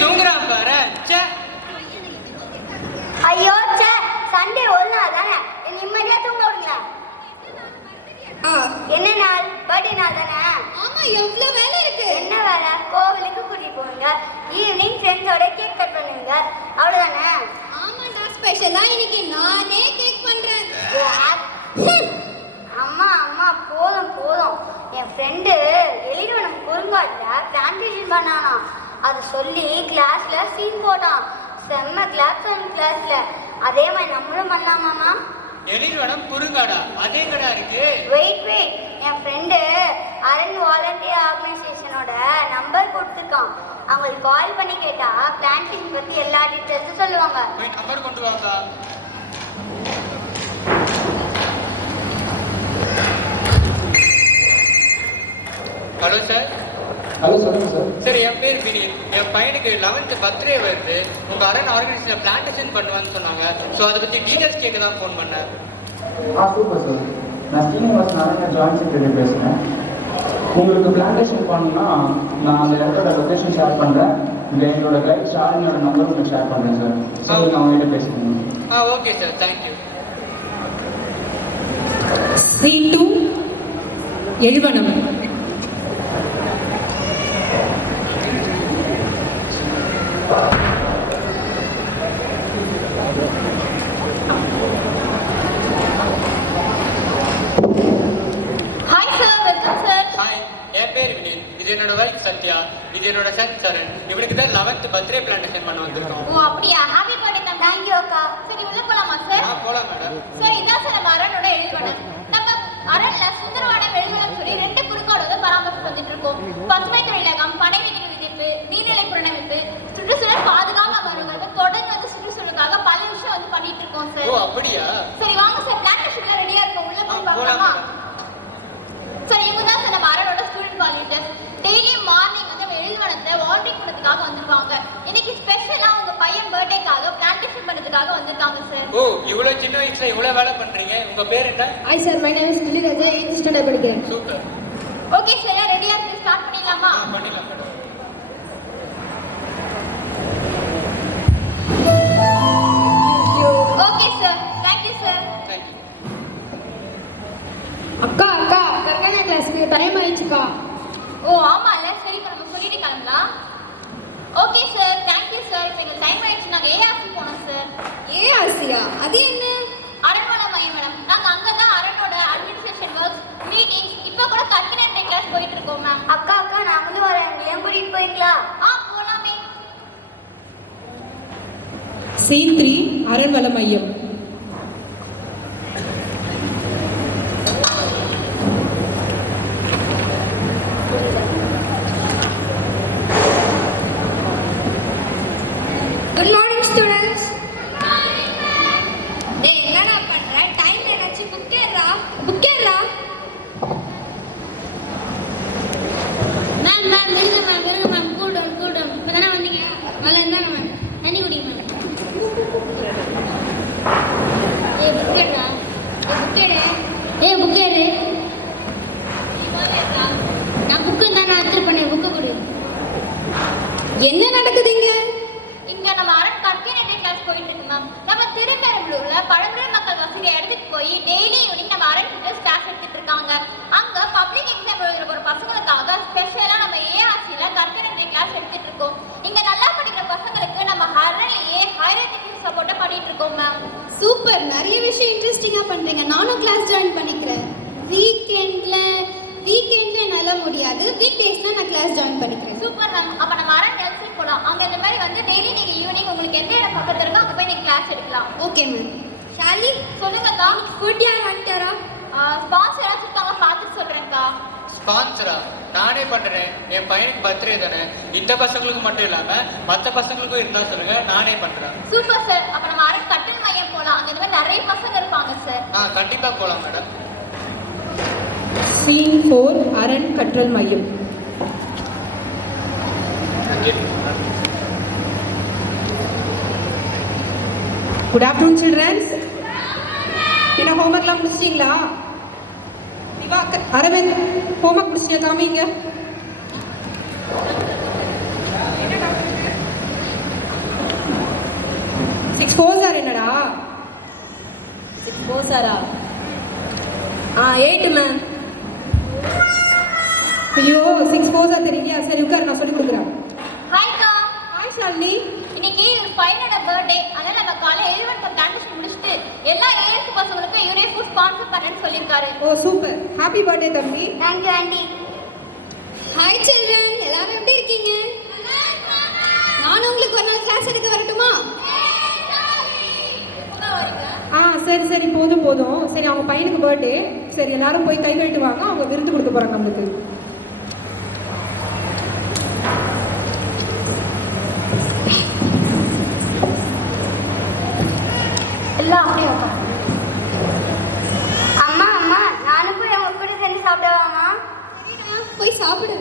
தூங்குறான் பாரு சே ஐயோ சே சண்டே ஒரு நாள் தானே? நிம்மதியா தூங்க விடுங்க என்ன நாள்? பர்த்டே நாள் தானே? ஆமா எவ்வளவு வேலை இருக்கு. என்ன வேலை? கோவிலுக்கு கூட்டிட்டு போவீங்க. ஈவினிங் ஃப்ரெண்ட்ஸோட கேக் கட் பண்ணுவீங்க. அவ்வளவுதானே? ஆமாடா ஸ்பெஷலா இன்னைக்கு நானே கேக் பண்றேன். அம்மா அம்மா போதும் போதும். என் ஃப்ரெண்டு எலிகவனம் குறுங்காட்டில் பிளான்டேஷன் பண்ணானா அதை சொல்லி கிளாஸ்ல சீன் போட்டான். செம்ம கிளாஸ் கிளாஸ்ல அதே மாதிரி நம்மளும் பண்ணலாமாமா எலிவனம் குறுங்காடா. அதே கடா இருக்கு. வெயிட் வெயிட் என் ஃப்ரெண்டு அரண் வாலண்டியர் ஆர்கனைசேஷனோட நம்பர் கொடுத்துருக்கான். அவங்களுக்கு கால் பண்ணி கேட்டா பிளான்டேஷன் பத்தி எல்லா டீட்டெயில்ஸும் சொல்லுவாங்க. போய் நம்பர் கொண்டு வாங்க. ஹலோ சார் ஹலோ சொல்லுங்கள் சார். சார் என் பேர் வினீத் என் பையனுக்கு லெவன்த்து பர்த்டே வருது. உங்க அரண் ஆர்கனைசேஷன் பிளான்டேஷன் பண்ணுவான்னு சொன்னாங்க. ஸோ அதை பத்தி டீடைல்ஸ் கேட்க தான் ஃபோன் பண்ணேன். ஆ சூப்பர் சார். நான் ஸ்ரீனிவாஸ் நாராயண ஜாயின்ட் செக்ரட்டரி பேசுகிறேன் உங்களுக்கு பிளான்டேஷன் பண்ணணும்னா நான் அந்த இடத்தோட லொக்கேஷன் ஷேர் பண்ணுறேன் இல்லை எங்களோட கைட் ஷாலினியோட நம்பர் உங்களுக்கு ஷேர் பண்ணுறேன் சார். ஸோ நீங்கள் அவங்ககிட்ட பேசுங்க ஆ okay sir thank you scene two எழுவனம் hi sir welcome sir hi என் பேர் வினீத் இது என்னோட ஒய்ஃப் சத்யா. இது என்னோட சன் சரண். இவனுக்கு தான் லெவன்த்து பர்த்டே பிளான்டேஷன் பண்ண வந்திருக்கோம். ஓ அப்படியா? ஹாப்பி பர்த்டே தம்பி. தேங்க்யூ அக்கா. சரி உள்ள போலாமா சார் ஆ போலாம் மேடம் சார் இதான் சார் நம்ம அரண்யோட எழுவனம் நம்ம அரண்ல சுந்தரவாடம் எழுவனம் சொல்லி ரெண்டு குறுக்கோட வந்து பராமரிப்பு வந்துட்டு இருக்கோம் பசுமை தொழிலகம் படை வீட்டு விதிப்பு நீர்நிலை புனரமைப்பு சுற்றுச்சூழல் பாதுகாப்பு அமர்வுகள் தொடர்ந்து வந்து சுற்றுச்சூழலுக்காக பல விஷயம் இருக்கோம் ஓ சார் அப்படியா? சரி வாங்க சார். பிளான்டேஷன்ல ரெடியா இருக்கும். உள்ள போய் பார்க்கலாமா? சார் இவங்க தான் சார் நம்ம அரனோட ஸ்டூடெண்ட் வாலண்டியர்ஸ் டெய்லி மார்னிங் வந்து நம்ம எழுதுவனத்தை பண்ணதுக்காக வந்திருப்பாங்க இன்னைக்கு ஸ்பெஷலா உங்க பையன் பர்த்டேக்காக பிளான்டேஷன் பண்ணதுக்காக வந்திருக்காங்க சார். ஓ இவ்வளோ சின்ன வயசுல இவ்வளோ வேலை பண்றீங்க. உங்க பேர் என்ன? Hi sir my name is Kiliraja eighth standard படிக்கிறேன். சூப்பர் ஓகே சார் ரெடியா ஆசியா அது என்ன? அரண்மனை மையம் மேடம். நாங்கள் அங்கே தான் அரண்மோட அட்மினிஸ்ட்ரேஷன் ஒர்க்ஸ் மீட்டிங்ஸ் இப்போ கூட கற்கினன்றை கிளாஸ் போயிட்டு இருக்கோம் மேம். அக்கா அக்கா நாங்களும் வரேன். ஏன் கூட்டிட்டு போறீங்களா? ஆ போலாமே சீன் த்ரீ அரண்வள மையம் குட் மார்னிங் ஸ்டூடெண்ட்ஸ் டேய் என்னடா பண்ற டைம் என்னாச்சு புக் ஏறா புக் ஏறா மேம் மேம் இருங்க மேம் இருங்க ma'am cool down cool down இப்போ தானே வந்தீங்க அதில் இருந்தாங்க மேம் தண்ணி குடிங்க மேம் ஏ புக் எடுடா ஏ புக் எடு ஏ புக் எடு நான் புக்கு தான் நான் எடுத்துட்டு பண்ணேன் புக்கு கொடு என்ன நடக்குதுங்க? இங்க நம்ம அரண் கற்கினன்றை கிளாஸ் போயிட்டு இருக்கு மேம் நம்ம திருப்பெரும்பலூர்ல பழங்குடி மக்கள் வசதி இடத்துக்கு போய் டெய்லி ஈவினிங் நம்ம அரண் கிட்ட ஸ்டாஃப் எடுத்துட்டு இருக்காங்க. அங்க பப்ளிக் எக்ஸாம் எழுதுற ஒரு பசங்களுக்காக ஸ்பெஷலா நம்ம ஏஆர்சில கற்கினன்றை கிளாஸ் எடுத்துட்டு இருக்கோம். இங்க நல்லா படிக்கிற பசங்களுக்கு நம்ம ஹரன்லயே ஹையர் எஜுகேஷன் சப்போர்ட்டா பண்ணிட்டு இருக்கோம் மேம் சூப்பர். நிறைய விஷயம் இன்ட்ரெஸ்டிங்காக பண்ணுறீங்க நானும் கிளாஸ் ஜாயின் பண்ணிக்கிறேன். வீக்கெண்டில் என்னால் முடியாது. வீக் டேஸில் நான் கிளாஸ் ஜாயின் பண்ணிக்கிறேன். சூப்பர் மேம் அப்ப நம்ம அரண் நெல்சன் போலாம். அங்க இந்த மாதிரி வந்து டெய்லி நீங்க ஈவினிங் உங்களுக்கு எந்த இடம் பக்கத்துல இருக்கோ அங்க போய் நீங்க கிளாஸ் எடுக்கலாம். ஓகே மேம் ஷாலி சொல்லுங்கக்கா. ஃபுட் யார் வாங்கிட்டாரா ஸ்பான்சர் யாராச்சும் இருக்காங்க பார்த்துட்டு சொல்றேன்க்கா. ஸ்பான்சரா நானே பண்றேன். என் பையனுக்கு பர்த்டே தானே. இந்த பசங்களுக்கு மட்டும் இல்லாம மற்ற பசங்களுக்கும் இருந்தா சொல்லுங்க நானே பண்றேன். சூப்பர் சார் அப்ப நம்ம அரண் கட்டில் மையம் போலாம். அங்க இந்த மாதிரி நிறைய பசங்க இருப்பாங்க சார் ஆ கண்டிப்பா போலாம் மேடம் சீன் ஃபோர் அரண் கற்றல் மையம் குட் ஆஃப்டர்நூன் சில்ட்ரன்ஸ் என்ன ஹோம்ஒர்க்லாம் முடிச்சிட்டிங்களா? திவா அரவிந்த் ஹோம்ஒர்க் தாமி காமிங்க சிக்ஸ் ஃபோர் சார் என்னடா? சிக்ஸ் ஃபோர் சாரா ஆ? எயிட்டு மேம் ஐயோ சிக்ஸ் ஃபோர்ஸாக தெரியுங்க. சரி உட்காரு நான் சொல்லி கொடுக்குறேன். ஹாய்க்கா ஹாய் ஷாலினி இன்னைக்கு பையனோட பர்த்டே அதனால நம்ம காலையில எழுவரத்த பிளான்டேஷன் முடிச்சுட்டு எல்லா ஏஎஸ் பசங்களுக்கும் இவரே ஃபுட் ஸ்பான்சர் பண்ணேன்னு சொல்லியிருக்காரு. ஓ சூப்பர் ஹாப்பி பர்த்டே தம்பி. Thank you aunty hi children எல்லாரும் எப்படி இருக்கீங்க? நானும் உங்களுக்கு ஒரு நாள் கிளாஸ் எடுக்க வரட்டுமா? ஆ சரி சரி. போதும் போதும். சரி அவங்க பையனுக்கு பர்த்டே சரி எல்லாரும் போய் கை கட்டுவாங்க அவங்க விருந்து கொடுக்க போகிறாங்க நம்மளுக்கு. எல்லாம் அப்படியே உட்காரு. அம்மா அம்மா நானும் போய் அவங்க கூட சேர்ந்து சாப்பிடவாமா சரிடா, போய் சாப்பிடு.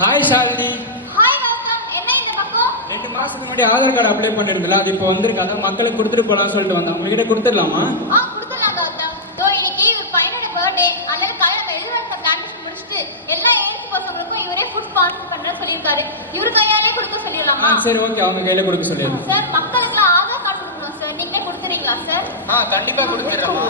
ஹாய் ஷாலினி ஹாய் கௌதம் என்ன இந்த பக்கம்? ரெண்டு மாசத்துக்கு முன்னாடி ஆதார் கார்டு அப்ளை பண்ணிருந்தல அது இப்போ வந்திருக்கு. அதான் மக்களுக்கு கொடுத்துட்டு போலாம்னு சொல்லிட்டு வந்தேன். உங்ககிட்ட கொடுத்துடலாமா? ஆ கொடுத்துடலாம் கௌதம் தோ இன்னைக்கு ஒரு பையனோட பர்த்டே அதனால காலையில நம்ம எழுவரத்த பிளான்டேஷன் முடிச்சுட்டு எல்லா ஏஎஸ் பசங்களுக்கும் இவரே ஃபுட் ஸ்பான்சர் பண்ணேன்னு சொல்லியிருக்காரு. இவர் கையாலே கொடுக்க சொல்லிடலாமா? சரி ஓகே அவங்க கையில கொடுக்க சொல்லிடுறேன் சார் மக்களுக்குலாம் ஆதார் கார்டு கொடுக்கணும் சார் கொடுத்துறீங்களா சார் ஆ கண்டிப்பா கொடுத்துட்றேம்மா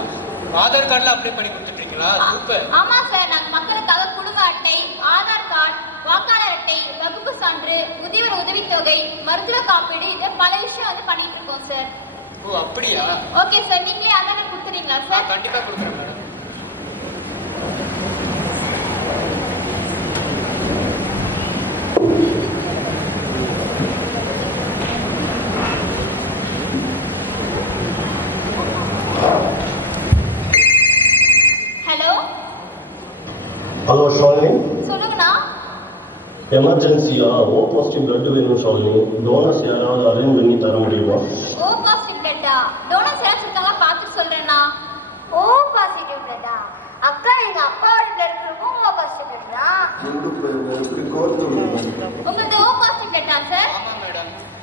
ஆதார் கார்டில் அப்ளை பண்ணி கொடுத்துட்ருக்கீங்களா சூப்பர் ஆமா சார் நாங்க மக்களுக்காக குடும்ப அட்டை ஆதார் கார்டு வாக்காளர் அட்டை வகுப்பு சான்று முதியவர் உதவித்தொகை மருத்துவ காப்பீடு இது பல விஷயம் வந்து பண்ணிட்டு இருக்கோம் சார் ஓ அப்படியா? ஓகே சார் நீங்களே ஆதார் கார்டு கொடுத்துறீங்களா சார் கண்டிப்பா கொடுக்குறேன் மேடம் எமர்ஜென்சியாக ஓ பாசிட்டிவ் பிளட் வேணும் சொல்லி டோனர்ஸ் யாராவது அரேஞ்ச் பண்ணி தர முடியுமா? ஓ பாசிட்டிவ் பிளட்டா டோனர்ஸ் யாராச்சும் இருக்காங்க பார்த்து சொல்றேன்னா ஓ பாசிட்டிவ் பிளட்டா அக்கா எங்க அப்பா பிளட் இருக்கும் ஓ பாசிட்டிவ் பிளட்டா உங்களுக்கு ஓ பாசிட்டிவ் பிளட்டா சார்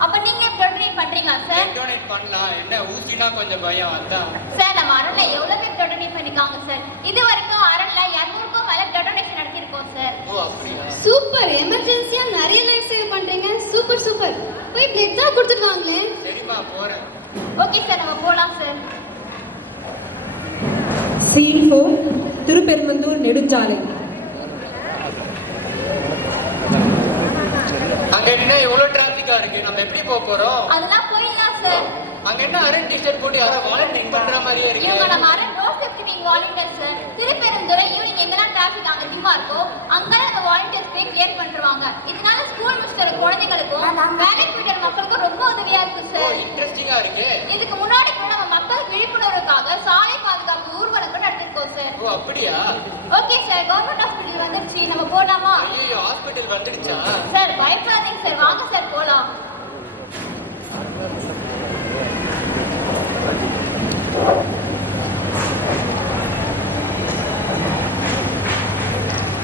அப்ப நீங்க பிளட் பண்றீங்களா சார் டோனேட் பண்ணலாம் என்ன ஊசினா கொஞ்சம் பயம் அதான். சார் நம்ம அருணை எவ்வளவு பேர் டொனேட் பண்ணிருக்காங்க சார் இது வரைக்கும் அருண்ல 200 சார். சூப்பர். எமர்ஜென்சியா நிறைய லைஃப் சேவ் பண்றீங்க. Super super. போய் பிளட் தான் கொடுத்துட்டு வாங்களேன் சரிம்மா போறேன். ஓகே சார் நம்ம போலாம் சார். சீன் ஃபோர் திருப்பெரும்பந்தூர் நெடுஞ்சாலை. அங்க என்ன இவ்வளவு டிராபிக்கா இருக்கு? நம்ம எப்படி போக போறோம்? அதெல்லாம் போயிடலாம் சார். அங்க என்ன அரண் டிஷர்ட் போட்டு யாரோ வாலண்டியர் பண்ற மாதிரியே இவங்க இருக்கு நம்ம Aran road safety wing volunteer sir. Tirupperunthurai evening எங்கெல்லாம் டிராஃபிக் அங்க அதிகமா இருக்கோ அங்கெல்லாம் நம்ம வாலண்டியர்ஸ் போய் கிளியர் பண்ணிருவாங்க. இதனால ஸ்கூல் முடிச்சிட்டு வர குழந்தைகளுக்கும் வேலைக்கு போயிட்டு மக்களுக்கும் ரொம்ப உதவியா இருக்கு சார். இன்ட்ரெஸ்டிங்கா இருக்கு. இதுக்கு முன்னாடி கூட நம்ம மக்கள் விழிப்புணர்வுக்காக சாலை பாதுகாப்பு ஊர்வலம் கூட நடத்திருக்கோம் சார். ஓ அப்படியா? ஓகே சார் கவர்மெண்ட் ஹாஸ்பிட்டல் வந்துருச்சு. நம்ம போலாமா? ஐயோ ஹாஸ்பிட்டல் வந்துடுச்சா? சார் பயப்படாதீங்க சார். வாங்க சார் போலாம்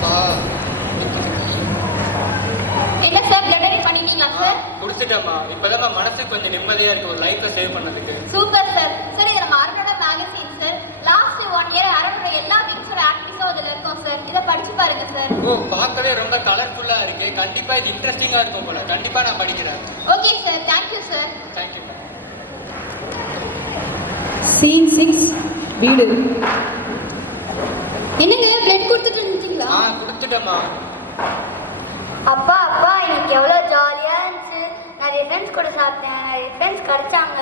ஆ, என்ன சார் பிளட் டொனேட் பண்ணிட்டீங்களா ஆ, சார் குடுத்துட்டேம்மா இப்பதான் நிம்மதியா இருக்கு ஒரு லைஃப்பை சேவ் பண்ணதுக்கு. சூப்பர் சார் சார் இது நம்ம அருணோட magazine sir last one year அருணோட எல்லா வீக்ஸோட ஆக்டிவிஸும் அதில் இருக்கும் சார் இதை படிச்சு பாருங்க சார் ஓ பார்க்கவே ரொம்ப கலர்ஃபுல்லா இருக்கு. கண்டிப்பா இது இன்ட்ரெஸ்டிங்கா இருக்கும் போல. கண்டிப்பா நான் படிக்கிறேன். Okay sir thank you sir thank you scene six வீடு. என்னங்க பிளட் கொடுத்துட்டு இருந்தீங்களா ஆ கொடுத்துட்டேம்மா. அப்பா அப்பா இன்னைக்கு எவ்வளோ ஜாலியாக இருந்துச்சு நிறைய ஃப்ரெண்ட்ஸ் கூட சாப்பிட்டேன். நிறைய ஃப்ரெண்ட்ஸ் கிடைச்சாங்க.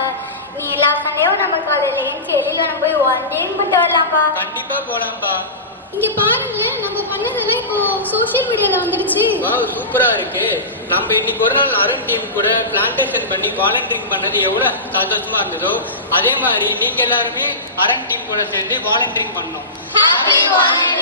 நீ எல்லா சண்டையும் நம்ம காலையில் ஏஞ்சி வெளியில் நம்ம போய் ஒன் டேம் பண்ணிட்டு வரலாம்ப்பா. கண்டிப்பா போலாம்ப்பா. இங்க பாருங்களேன் நம்ம பண்ணதெல்லாம் இப்போ சோஷியல் மீடியால வந்துடுச்சு. வாவ் சூப்பரா இருக்கு. நம்ம இன்னைக்கு ஒரு நாள் அருண் டீம் கூட பிளான்டேஷன் பண்ணி வாலண்டியரிங் பண்ணது எவ்வளவு சந்தோஷமா இருந்ததோ அதே மாதிரி நீங்க எல்லாருமே அருண் டீம் கூட சேர்ந்து வாலண்டியரிங் பண்ணோம் ஹாப்பி வாலண்டியர்